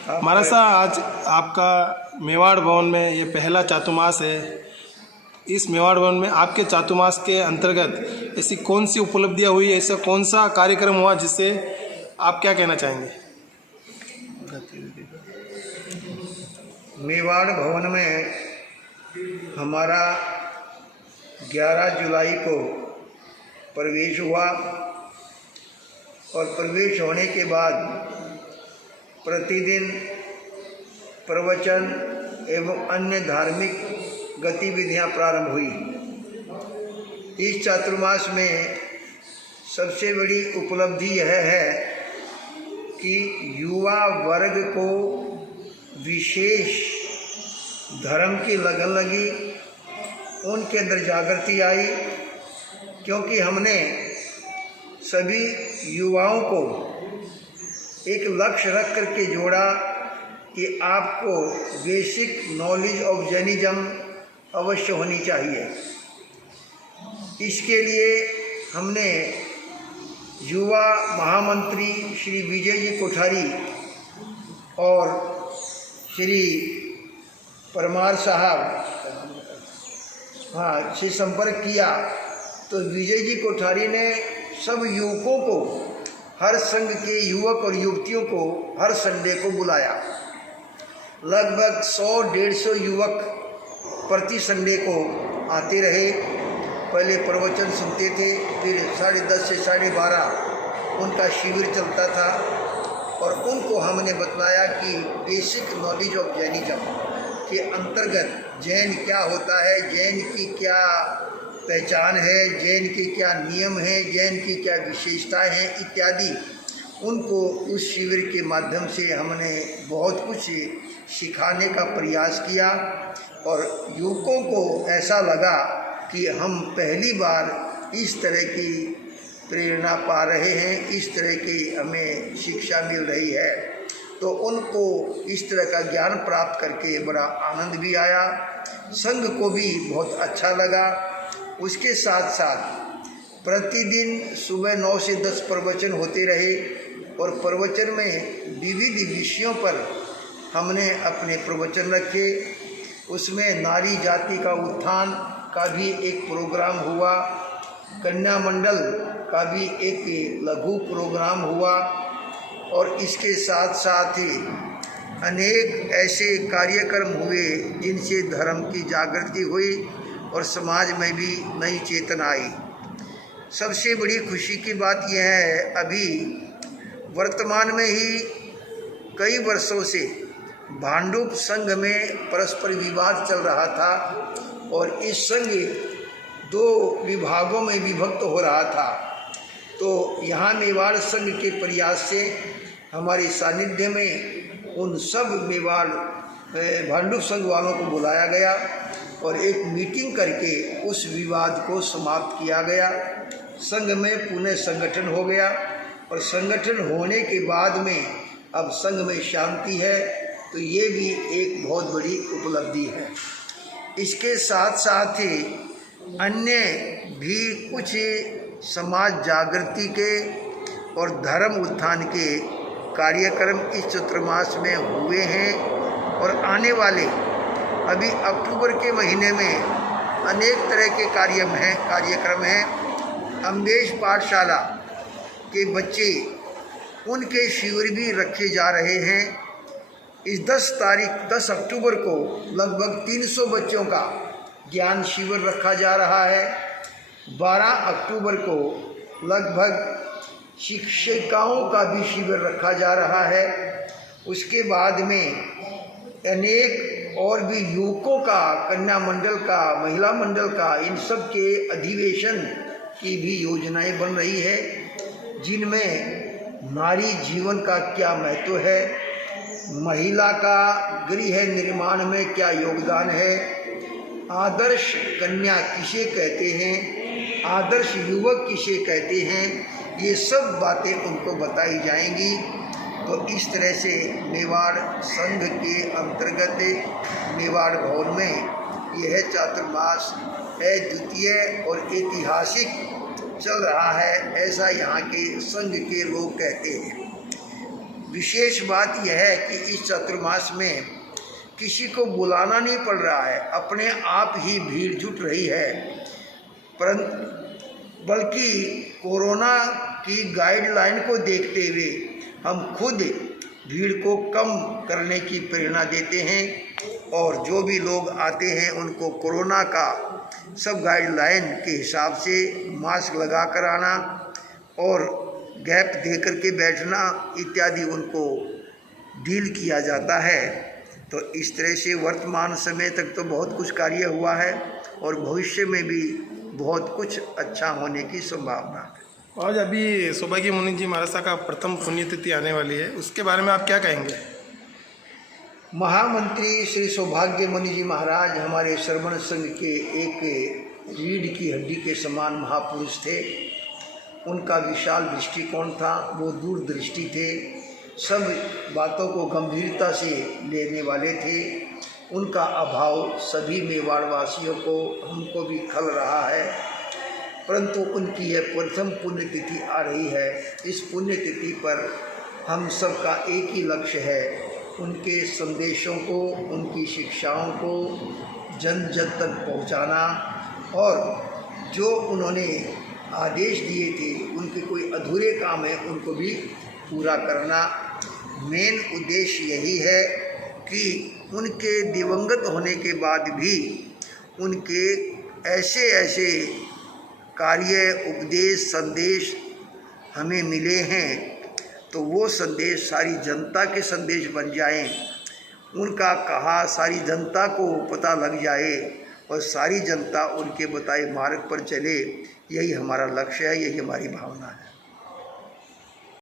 महाराज साहब, आज आपका मेवाड़ भवन में ये पहला चातुर्मास है। इस मेवाड़ भवन में आपके चातुर्मास के अंतर्गत ऐसी कौन सी उपलब्धियां हुई, ऐसा कौन सा कार्यक्रम हुआ जिससे आप क्या कहना चाहेंगे? मेवाड़ भवन में हमारा 11 जुलाई को प्रवेश हुआ और प्रवेश होने के बाद प्रतिदिन प्रवचन एवं अन्य धार्मिक गतिविधियां प्रारंभ हुई। इस चातुर्मास में सबसे बड़ी उपलब्धि यह है कि युवा वर्ग को विशेष धर्म की लगन लगी, उनके अंदर जागृति आई, क्योंकि हमने सभी युवाओं को एक लक्ष्य रख करके जोड़ा कि आपको बेसिक नॉलेज ऑफ जैनिज्म अवश्य होनी चाहिए। इसके लिए हमने युवा महामंत्री श्री विजय जी कोठारी और श्री परमार साहब से संपर्क किया, तो विजय जी कोठारी ने सब युवकों को, हर संघ के युवक और युवतियों को हर संडे को बुलाया। लगभग 100-150 युवक प्रति संडे को आते रहे। पहले प्रवचन सुनते थे, फिर 10:30 से 12:30 उनका शिविर चलता था और उनको हमने बतलाया कि बेसिक नॉलेज ऑफ जैनिज्म के अंतर्गत जैन क्या होता है, जैन की क्या पहचान है, जैन के क्या नियम हैं, जैन की क्या विशेषताएं हैं इत्यादि। उनको उस शिविर के माध्यम से हमने बहुत कुछ सिखाने का प्रयास किया और युवकों को ऐसा लगा कि हम पहली बार इस तरह की प्रेरणा पा रहे हैं, इस तरह की हमें शिक्षा मिल रही है। तो उनको इस तरह का ज्ञान प्राप्त करके बड़ा आनंद भी आया, संघ को भी बहुत अच्छा लगा। उसके साथ साथ प्रतिदिन सुबह 9 से 10 प्रवचन होते रहे और प्रवचन में विविध विषयों पर हमने अपने प्रवचन रखे। उसमें नारी जाति का उत्थान का भी एक प्रोग्राम हुआ, कन्या मंडल का भी एक लघु प्रोग्राम हुआ और इसके साथ साथ ही अनेक ऐसे कार्यक्रम हुए जिनसे धर्म की जागृति हुई और समाज में भी नई चेतना आई। सबसे बड़ी खुशी की बात यह है, अभी वर्तमान में ही कई वर्षों से भांडुप संघ में परस्पर विवाद चल रहा था और इस संघ 2 विभागों में विभक्त हो रहा था। तो यहाँ मेवाड़ संघ के प्रयास से हमारे सानिध्य में उन सब मेवाड़ भांडुप संघ वालों को बुलाया गया और एक मीटिंग करके उस विवाद को समाप्त किया गया। संघ में पुनः संगठन हो गया और संगठन होने के बाद में अब संघ में शांति है, तो ये भी एक बहुत बड़ी उपलब्धि है। इसके साथ साथ ही अन्य भी कुछ समाज जागृति के और धर्म उत्थान के कार्यक्रम इस चातुर्मास में हुए हैं और आने वाले अभी अक्टूबर के महीने में अनेक तरह के कार्यक्रम हैं। अम्बेश पाठशाला के बच्चे, उनके शिविर भी रखे जा रहे हैं। इस 10 अक्टूबर को लगभग 300 बच्चों का ज्ञान शिविर रखा जा रहा है। 12 अक्टूबर को लगभग शिक्षिकाओं का भी शिविर रखा जा रहा है। उसके बाद में अनेक और भी युवकों का, कन्या मंडल का, महिला मंडल का, इन सब के अधिवेशन की भी योजनाएं बन रही है, जिनमें नारी जीवन का क्या महत्व है, महिला का गृह निर्माण में क्या योगदान है, आदर्श कन्या किसे कहते हैं, आदर्श युवक किसे कहते हैं, ये सब बातें उनको बताई जाएंगी। तो इस तरह से मेवाड़ संघ के अंतर्गत मेवाड़ भवन में यह चातुर्मास द्वितीय और ऐतिहासिक चल रहा है, ऐसा यहाँ के संघ के लोग कहते हैं। विशेष बात यह है कि इस चातुर्मास में किसी को बुलाना नहीं पड़ रहा है, अपने आप ही भीड़ जुट रही है। परंतु बल्कि कोरोना की गाइडलाइन को देखते हुए हम खुद भीड़ को कम करने की प्रेरणा देते हैं और जो भी लोग आते हैं उनको कोरोना का सब गाइडलाइन के हिसाब से मास्क लगा कर आना और गैप दे कर के बैठना इत्यादि उनको डील किया जाता है। तो इस तरह से वर्तमान समय तक तो बहुत कुछ कार्य हुआ है और भविष्य में भी बहुत कुछ अच्छा होने की संभावना है। आज अभी सौभाग्य मुनि जी महाराज का प्रथम पुण्यतिथि आने वाली है, उसके बारे में आप क्या कहेंगे? महामंत्री श्री सौभाग्य मुनि जी महाराज हमारे श्रवण संघ के एक रीढ़ की हड्डी के समान महापुरुष थे। उनका विशाल दृष्टिकोण था, वो दूरदृष्टि थे, सब बातों को गंभीरता से लेने वाले थे। उनका अभाव सभी मेवाड़ वासियों को, हमको भी खल रहा है। परंतु उनकी यह प्रथम पुण्यतिथि आ रही है। इस पुण्यतिथि पर हम सबका एक ही लक्ष्य है, उनके संदेशों को, उनकी शिक्षाओं को जन जन तक पहुंचाना और जो उन्होंने आदेश दिए थे, उनके कोई अधूरे काम है उनको भी पूरा करना। मेन उद्देश्य यही है कि उनके दिवंगत होने के बाद भी उनके ऐसे ऐसे कार्य, उपदेश, संदेश हमें मिले हैं तो वो संदेश सारी जनता के संदेश बन जाएं, उनका कहा सारी जनता को पता लग जाए और सारी जनता उनके बताए मार्ग पर चले। यही हमारा लक्ष्य है, यही हमारी भावना है।